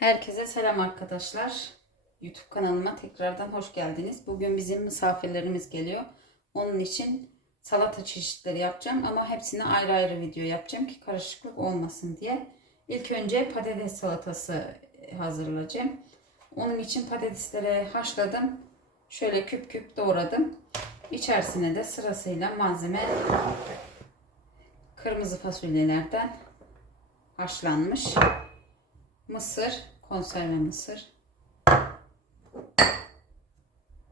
Herkese selam arkadaşlar. YouTube kanalıma tekrardan hoş geldiniz. Bugün bizim misafirlerimiz geliyor. Onun için salata çeşitleri yapacağım ama hepsini ayrı ayrı video yapacağım ki karışıklık olmasın diye. İlk önce patates salatası hazırlayacağım. Onun için patatesleri haşladım. Şöyle küp küp doğradım. İçerisine de sırasıyla malzeme kırmızı fasulyelerden haşlanmış mısır, konserve mısır,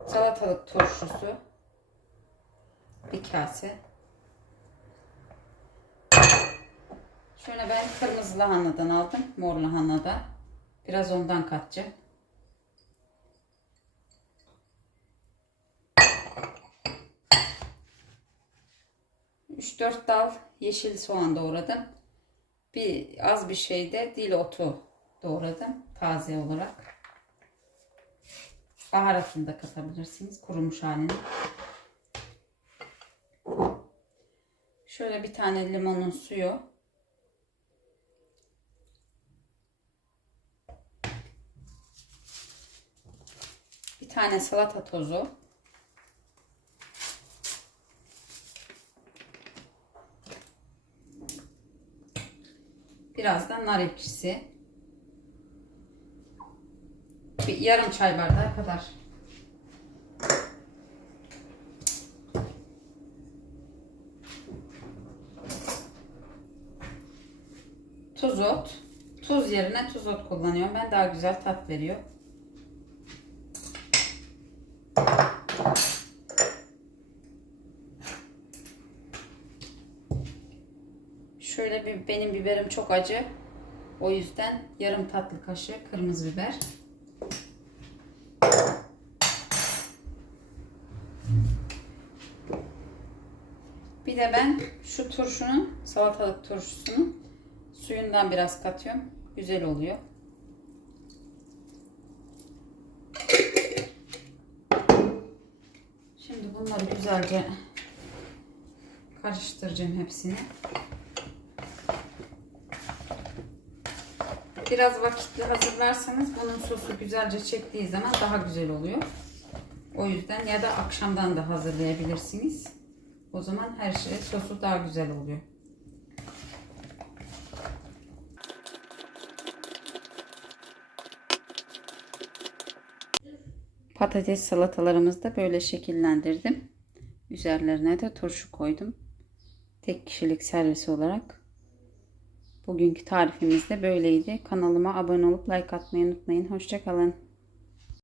salatalık turşusu, bir kase. Şöyle ben kırmızı lahanadan aldım, mor lahanada. Biraz ondan katacağım. Üç dört dal yeşil soğan doğradım. Bir az bir şey de dil otu doğradım taze olarak. Baharatını da katabilirsiniz kurumuş halini. Şöyle bir tane limonun suyu. Bir tane salata tozu. Biraz da nar ekşisi. Bir yarım çay bardağı kadar. Tuz ot. Tuz yerine tuz ot kullanıyorum. Ben daha güzel tat veriyor. Şöyle bir benim biberim çok acı. O yüzden yarım tatlı kaşığı kırmızı biber. Bir de ben şu turşunun salatalık turşusunun suyundan biraz katıyorum. Güzel oluyor. Şimdi bunları güzelce karıştıracağım hepsini. Biraz vakitli hazırlarsanız bunun sosu güzelce çektiği zaman daha güzel oluyor. O yüzden ya da akşamdan da hazırlayabilirsiniz. O zaman her şey sosu daha güzel oluyor. Patates salatalarımızı da böyle şekillendirdim. Üzerlerine de turşu koydum. Tek kişilik servisi olarak. Bugünkü tarifimiz de böyleydi. Kanalıma abone olup like atmayı unutmayın. Hoşçakalın.